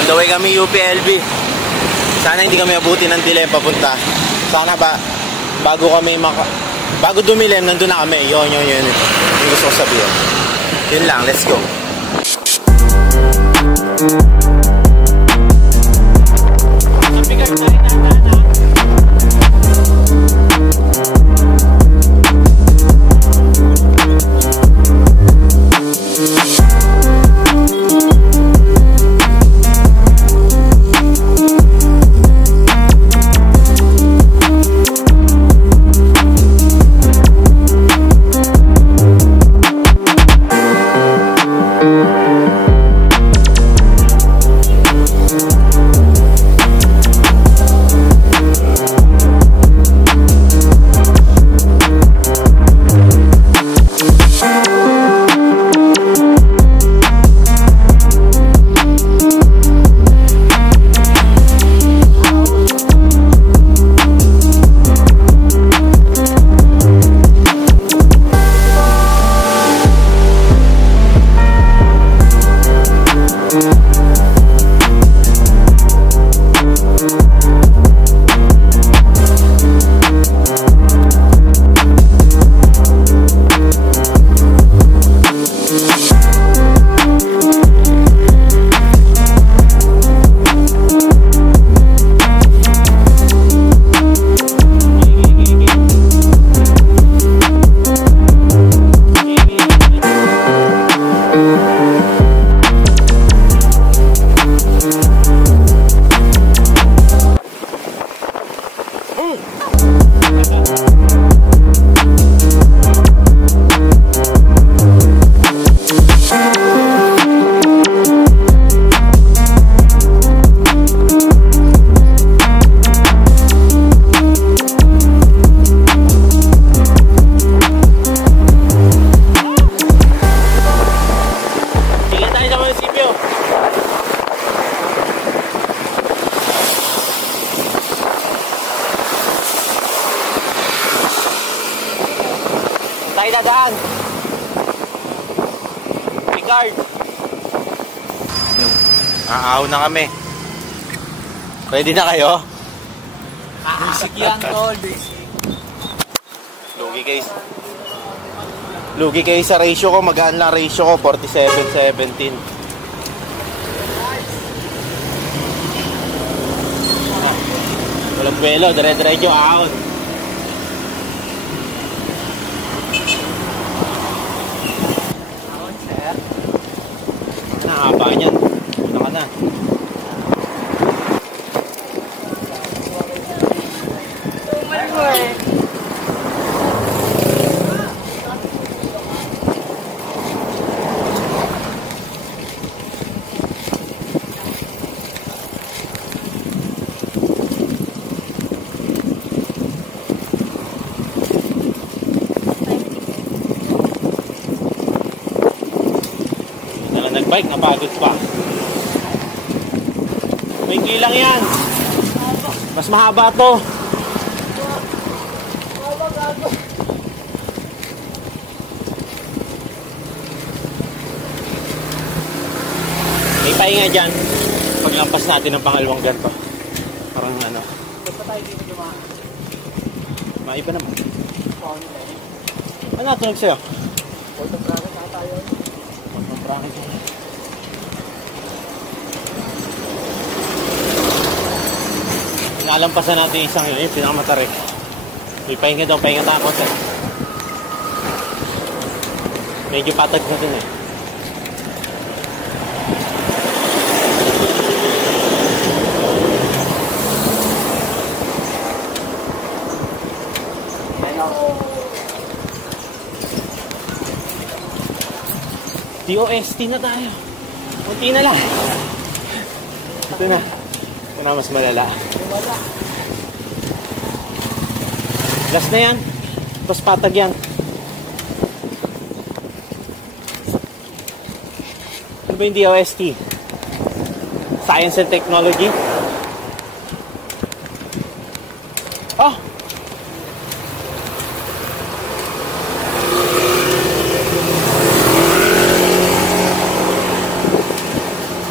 On the way kami UPLB. Sana hindi kami abutin ng delay papunta. Sana ba bago dumilim nandun na kami. Yun yung gusto ko sabihin. Yun lang, let's go. Tayo dadaan. Regard. Aaw na kami. Pwede na kayo? Basic yan, tol. Basic. Lugi kayo sa ratio ko. Magaan lang ratio ko. 47-17. Walang pwelo. Dire-diretso out. Haba niyan. Una ka na. Bike, napagod pa. May kilang yan. Mas mahaba to. May pahinga dyan. Paglampas natin ng pangalawang ganto. Parang ano. Basta tayo dito dumaan. Maiba naman. Ano natunog sa'yo? Portong bracket na tayo. Portong bracket. Nalampasan natin isang yun, yung pinakamatarik. May pahinga daw, pahinga takot eh. Medyo patag na dun eh. DOST na tayo. Kunti na lang. Ito na. Ito na mas malala. Last na yan. Tapos patag yan. Ano ba yung DOST? Science and Technology? Oh!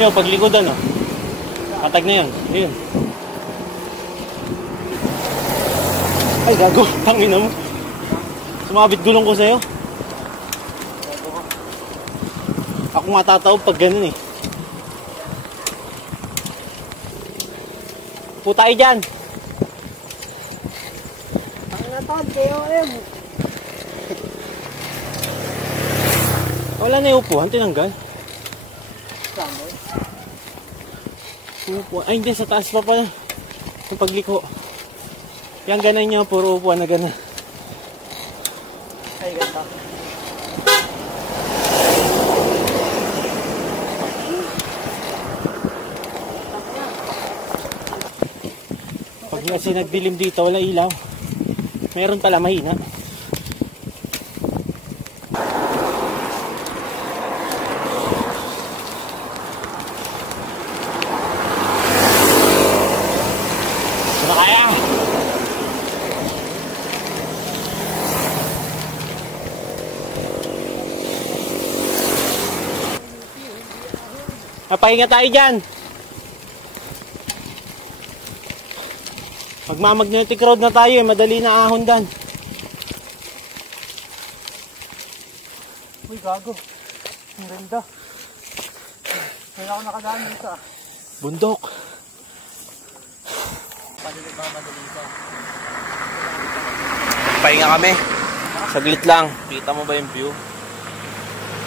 Yung paglikodan oh. Patag na yun. Ayun. Ay, gago. Tangina mo. Sumabit gulong ko sa'yo. Ako matataob pag ganun eh. Putay dyan. Ang natod, KOM. Wala na yung upuhan. Tinanggal. Upuhan. Ay, hindi. Sa taas pa pala. Yung pagliko. Yan ganun niya. Puro upuhan na ganun. Ay, ganda. Pag kasi nagdilim dito, wala ilaw. Meron pala mahina. Ano kaya? Papahinga tayo dyan. Magmamagnetic road na tayo eh. Madali na ahon dan. Uy, gago. Ang ganda. Kaya ako nakadaan dito ah. Bundok. Padilig ba madali ito? Pahinga kami. Saglit lang. Kita mo ba yung view?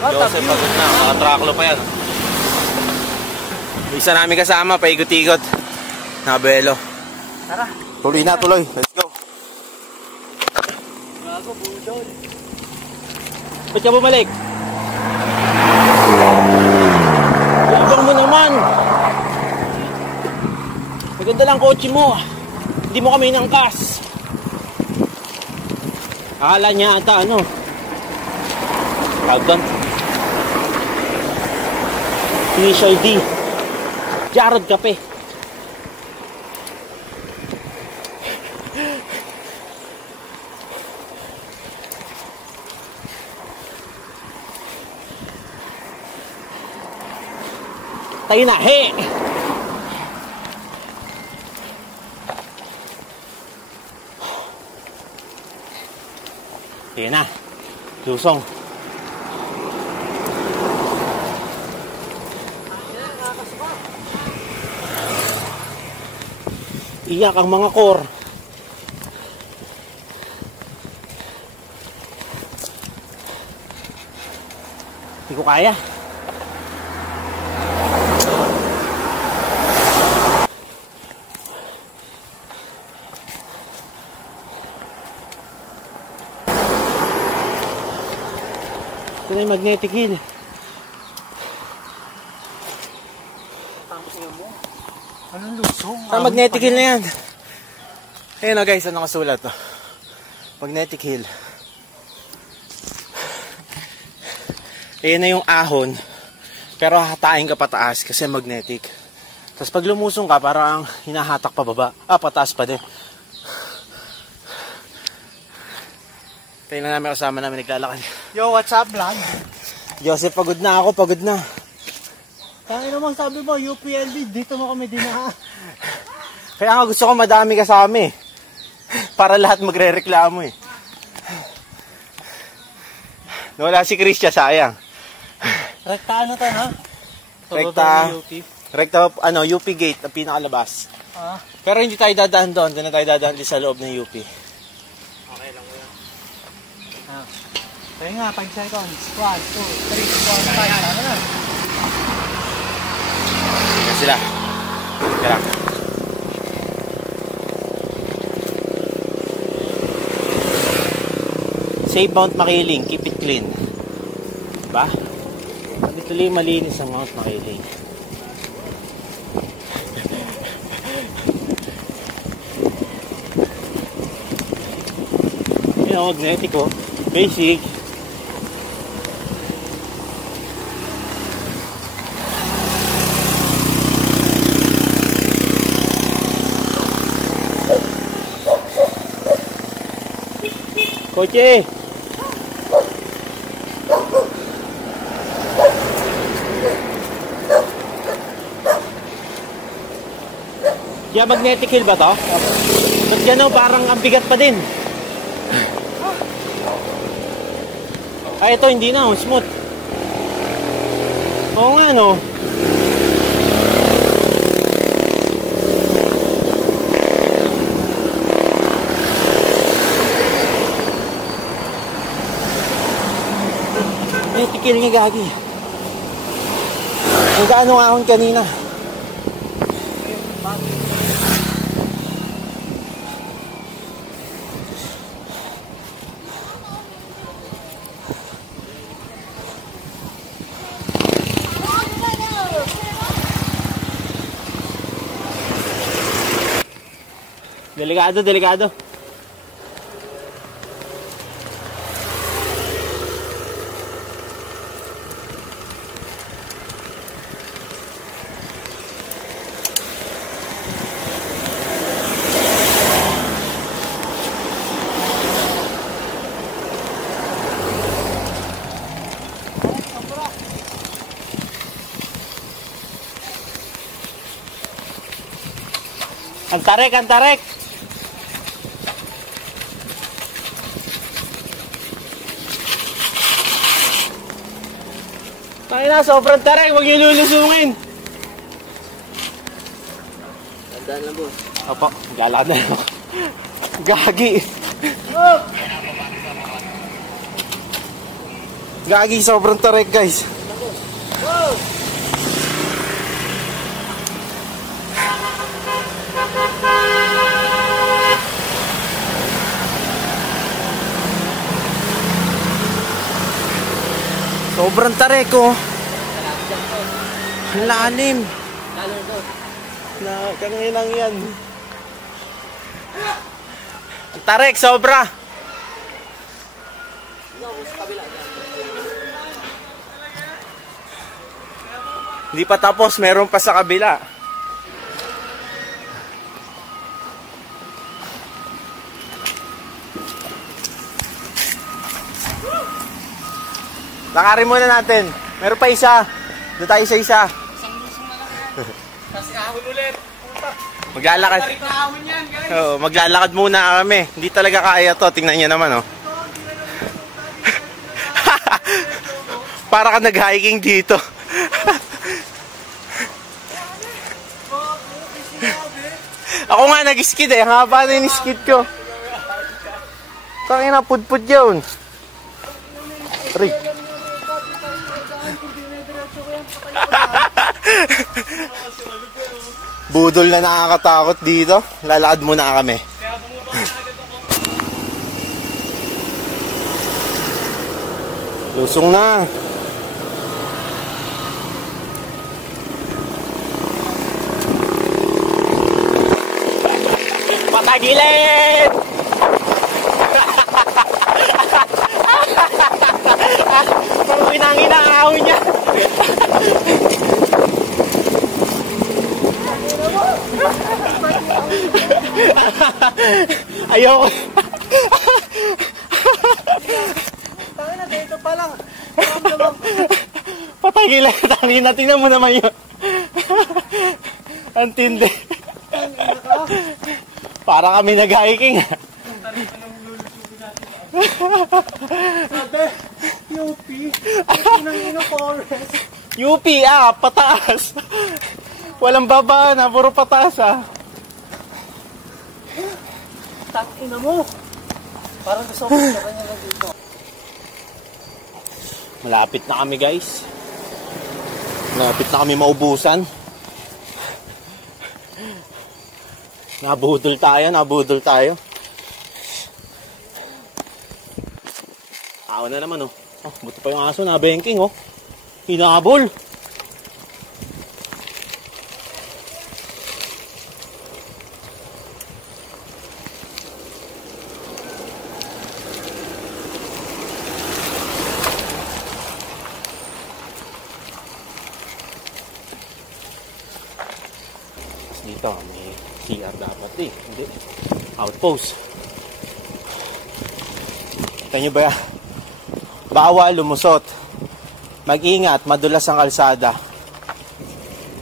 Joseph, pagod na. Nakatraklo pa yan. Isa namin kasama, paikot-ikot. Nabelo. Tara. Tuloy na, tuloy. Let's go. Gago, budol. Ba't ka bumalik? Ibang mo naman. Maganda lang kotse mo. Hindi mo kami inangkas. Akala niya ata ano. Tawag doon. Initial D. Jarod Kape. Tayo na, he! Tayo na. Lusong. Iyak ang mga core. Hindi ko kaya. Ito na yung magnetic hill. Tangin mo. Anong lusong? Magnetic hill na yan. Ayun o guys, ano nakasulat o? Magnetic hill. Ayun na yung ahon. Pero hahatain ka pataas kasi magnetic. Tapos pag lumusong ka, parang hinahatak pa baba. Pataas pa din. Tayo na namin kasama namin naglalakad. Yo, what's up, vlog? Joseph, pagod na ako, pagod na. Kaya naman sabi mo, UPLD, dito mo kami dinaan. Kaya nga gusto ko madami kasama eh. Para lahat magre-reklamo eh. Wala si Christian, sayang. Rekta ano to, ha? Rekta, UP gate, ang pinakalabas. Pero hindi tayo dadaan doon. Doon na tayo dadaan din sa loob ng UP. Okay lang mo yan. Kaya nga, 5 seconds. 1, 2, 3, 4, 5. Ano na? Yan sila. Kaya lang. Save Mount Makiling, keep it clean. Diba? Sabi tuloy malinis ang Mount Makiling. Yan ang magnetic oh. Basic. Kotse! Yeah, magnetic heel ba to? Ba't gano'n? Parang ang bigat pa din. Ay, ito hindi na. Smooth. Oo nga, no? Ay, tikil niya gagi. Ang gaano ahon kanina. Delikado, delikado. Antarek, antarek. Tayo na, sobrang tarek. Huwag niyo lulusungin. Tandaan lang, boss. Opo, galakad na ako. Gagi. Gagi, sobrang tarek, guys. Sobrang tarek, oh. Ang lalim. Kanina lang yan. Ang tarek, sobra. Hindi pa tapos, meron pa sa kabila. Lakarin muna natin. Meron pa isa. Doon tayo sa isa. Isang lusong na lang yan. Tapos ahon ulit. Maglalakad. Tarik na ahon yan, guys. Oo, maglalakad muna kami. Hindi talaga kaya to. Tingnan niyo naman, oh. Para ka nag-hiking dito. Ako nga nag-skid eh. Haba na yung skid ko. Kaya na pudpud yun. Aray. Budol na nakakatakot dito. Lalakad muna kami. Lusong na. Patagilid! Kung pinangin ang ahon niya. Ayoko. Tangin na, dito pa lang. Patagilid. Tangin na, tingnan mo naman yun. Ang tindi. Para kami nag-hiking. Sabi, UP. Pinangin na forest. UP pataas. Walang baba na, puro pataas Tangin na mo. Parang gusto ko sa kanya lang dito. Malapit na kami, guys. Malapit na kami maubusan. Nabudol tayo. Tao na naman, oh. Oh, buto pa yung aso na banking, oh. Hinabol. Dito, may CR dapat eh. Hindi. Outpost. Kita nyo ba yan? Bawal lumusot. Mag-ingat, madulas ang kalsada.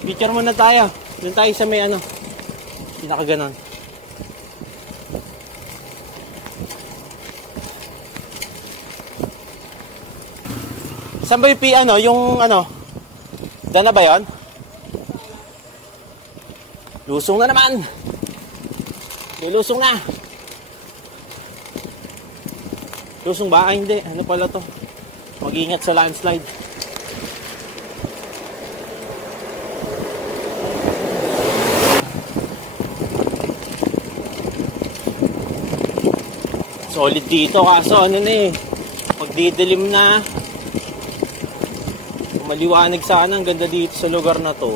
Picture muna tayo. Doon tayo sa may Pinakaganon. Saan ba yung yung daan na ba yun? Lusong na naman! Lusong na! Lusong ba? Ay, hindi. Ano pala to? Mag-iingat sa landslide. Solid dito, kaso ano na eh. Magdidilim na. Maliwanag sana, ang ganda dito sa lugar na to.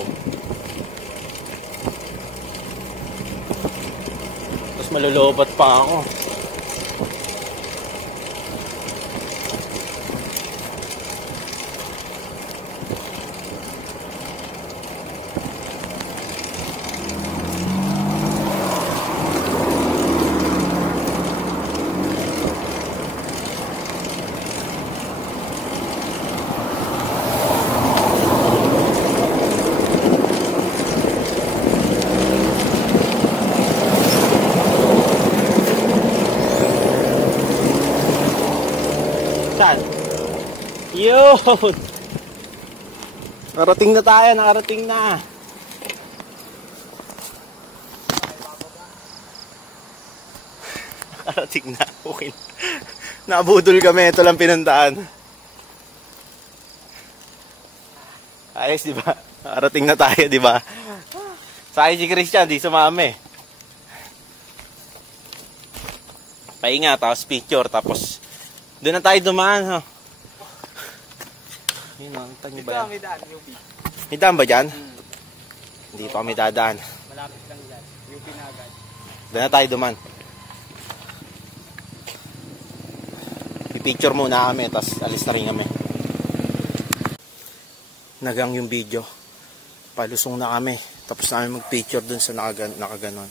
Tapos malulubat pa ako. Yun! Nakarating na tayo, nakarating na. Nakarating na, okay. Nabudol kami, ito lang pinuntaan. Ayos, di ba? Nakarating na tayo, di ba? Sa akin si Christian, di sumami. Pahinga, tapos picture, tapos doon na tayo dumaan, ha? Yun, dito kami daan, UP. May daan ba dyan? Hindi pa kami dadaan. Malapit lang dyan, UP na agad. Doon na tayo duman. I-picture muna kami, tapos alis na rin kami. Nagang yung video. Palusong na kami. Tapos namin mag-picture dun sa nakaganon.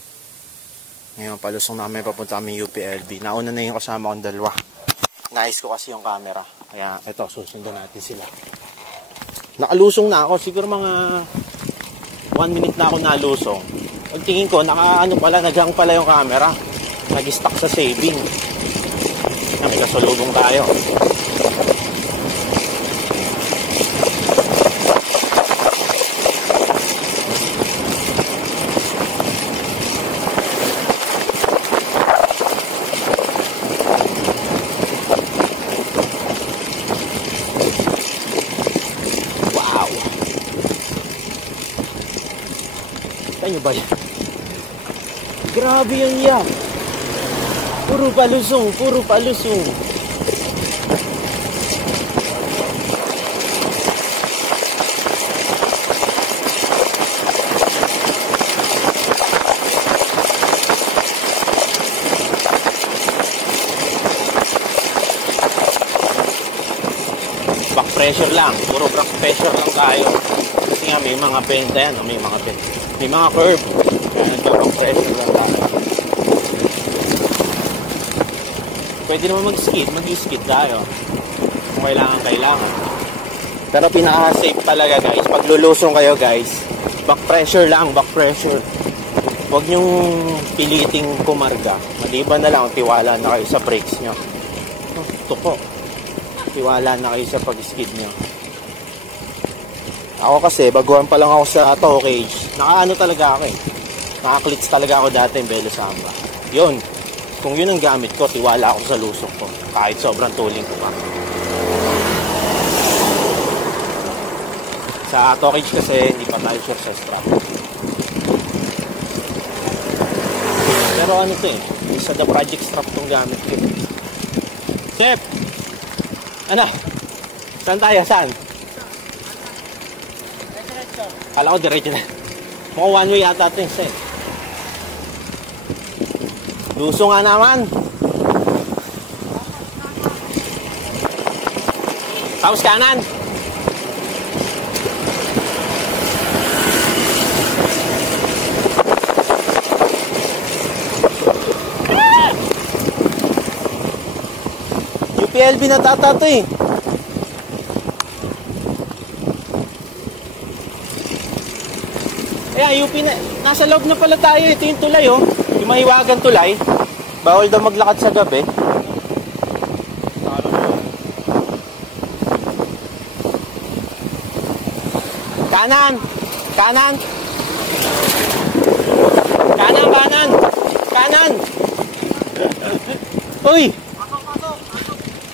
Ngayon, palusong na kami, papunta kami UPLB. Nauna na yung kasama kong dalawa. Nais ko kasi yung camera. Kaya eto, susundan natin sila. Nakalusong na ako. Siguro mga 1 minute na ako nalusong. Pagtingin ko, naghang pala yung camera. Nag-stuck sa saving. May kasulubong tayo. Ano ba yan? Grabe yan yan. Puro palusong, puro palusong. Back pressure lang, puro back pressure lang tayo. Kasi nga may mga benda yan, may mga benda. May mga curve. Kaya nagpapag-pressure lang tayo. Pwede naman mag-skid tayo. Kung kailangan. Pero pinaka-safe talaga guys. Pag lulusong kayo guys, back pressure lang, back pressure. Huwag nyong piliting kumarga. Maliban na lang, tiwala na kayo sa brakes nyo. Ito po. Tiwala na kayo sa pag-skid nyo. Ako kasi, baguhan pa lang ako sa tow cage. Nakaano talaga ako eh. Naka-clits talaga ako dati yung Velo Samba. Yun. Kung yun ang gamit ko, tiwala ako sa lusok ko. Kahit sobrang tuling ko pa. Sa tow cage kasi, hindi pa tayo sure sa strap. Pero ano to eh. Isa the project strap tong gamit ko. Sep! Ano? Saan tayo? Saan? Kala ko diretso na. Mukhang one way yata ito eh. Luso nga naman. Tapos kanan. UPLB na tata ito eh. Kaya UP na, nasa loob na pala tayo. Ito yung tulay oh. Yung mahiwagang tulay. Bawal daw maglakad sa gabi. Kanan! Kanan! Kanan! Kanan! Kanan! Uy!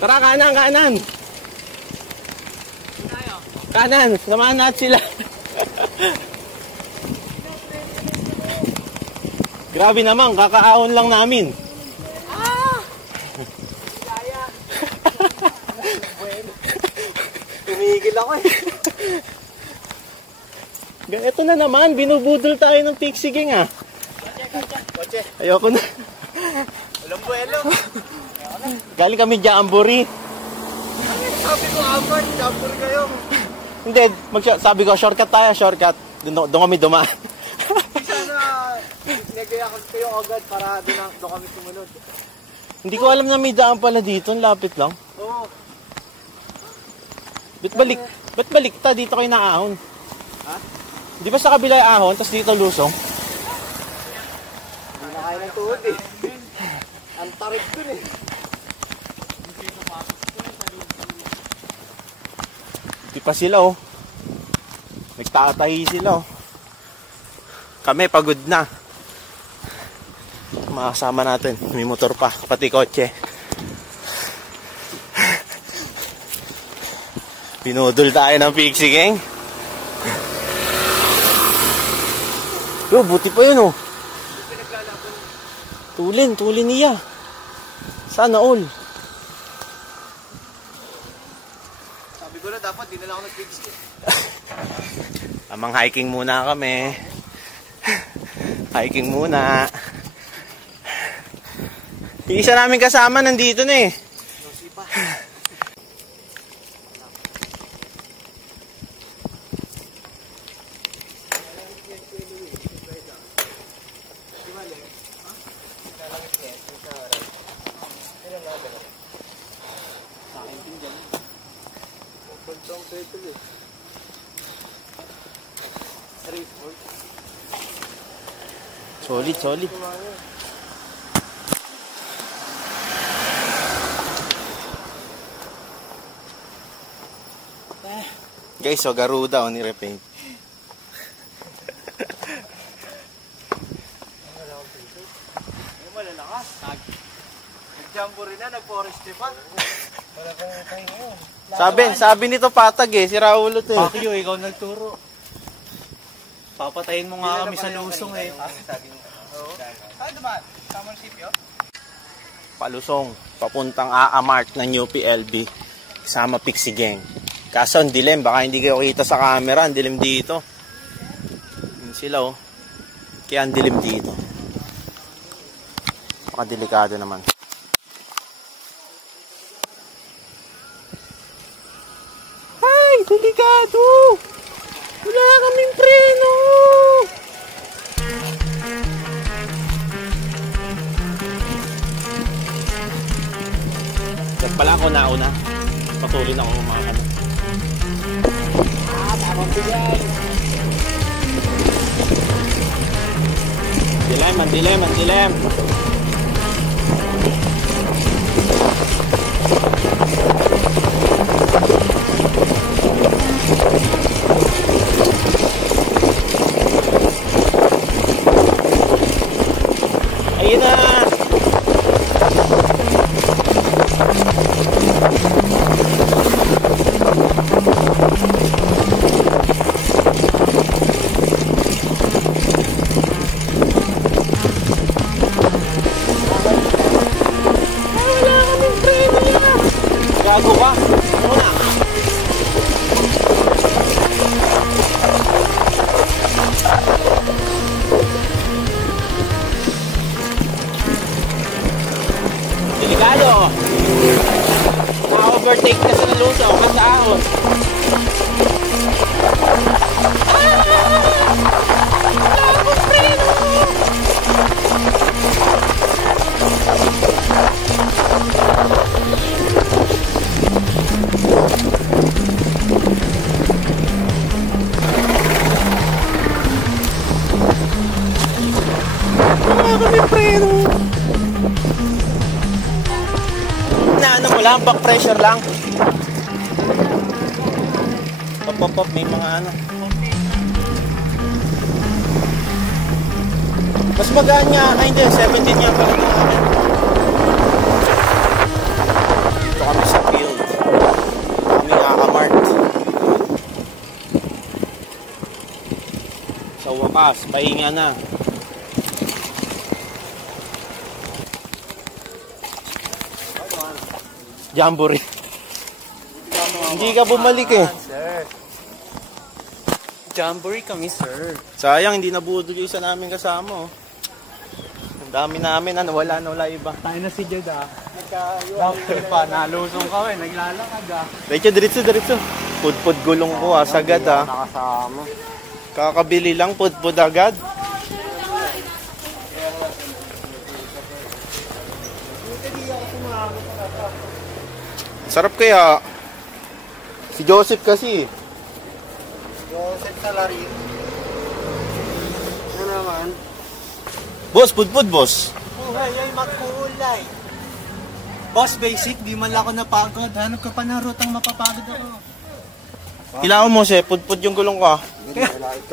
Tara, kanan! Kanan! Kanan! Samahan natin sila. Grabe naman, kakaahon lang namin. Tumigil ako eh. Ito na naman, binubudol tayo ng pixie gang ah. Kotse. Ayoko na. Walang buwelo. Galing kami Jamboree. Sabi ko, Albert, jumper kayo. Hindi, sabi ko, shortcut tayo, shortcut. Doon kami dumaan. Sana, nag-iakot kayo agad para doon kami sumunod. Hindi ko alam na may daan pala dito, ang lapit lang. Oo. Ba't balik ta? Dito kayo naahon. Ha? Di ba sa kabila yung ahon, tapos dito lusong? Hindi na kaya ng tuhod eh. Ang tarik dun eh. Di pa sila oh. Nagtatahi sila oh. Kami pagod na. Makasama natin. May motor pa, pati kotse. Pinudol tayo ng pixie gang. Yo, buti pa yun oh. Tulin niya. Sana all. Sabi ko na dapat, di na lang ako nag-pixie. Amang hiking muna kami. Hiking muna. Yung isa namin kasama nandito na eh. Solid. Guys, so Garuda o ni-repaint. Malalakas. Nag-jamboree na, nag-forestry pa. Wala kang kayo ngayon. Sabi nito patag eh, si Raulo to eh. Pakyo, ikaw nagturo. Papatayin mo nga kami sa lusong eh. Saan naman? Sa munisipyo? Palusong, papuntang Aamart ng UPLB. Kasama Pixie Gang. Kaso ang dilim, baka hindi kayo kita sa camera, ang dilim dito. Yun sila oh. Kaya ang dilim dito. Baka delikado naman. Ay, delikado! Wala kaming preno! Yan pala ako nauna. Patuloy na ako kumakan. Tamang bigay. Dilim. Ayun na! Wala, back pressure lang. Pop, may mga ano. Mas magaan niya. Ay, hindi. 17 niya pa rin namin. Dito kami sa field. Kami nakakamart. Sa wakas, pahinga na. Jamboree. Hindi ka bumalik eh. Sir. Jamboree kami, sir. Sayang, hindi nabudol yung isa namin kasama. Oh. Ang dami namin, ano, wala iba. Tayo na si Jed ah. Nagkayuan pa, nalusong kami, naglalakad ah. Diretso. Pudpud gulong ko ah, sagad ah. Nakasama. Kakabili lang, pudpud agad. Sarap kaya. Si Joseph kasi. Joseph Salarin. Ano naman? Boss, pudpud boss. Buhay ay magkulay. Boss, basic, di man lang ako napagod. Hanap ka pa ng rutang mapapagod ako. Kailangan mo siya, pudpud yung gulong ko ah.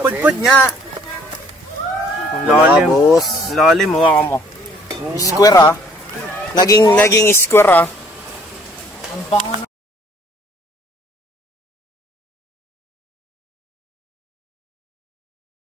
Pudpud niya. Lalim. Boss. Lalim, hawakan mo. Square ah. Naging square ah. Ang bango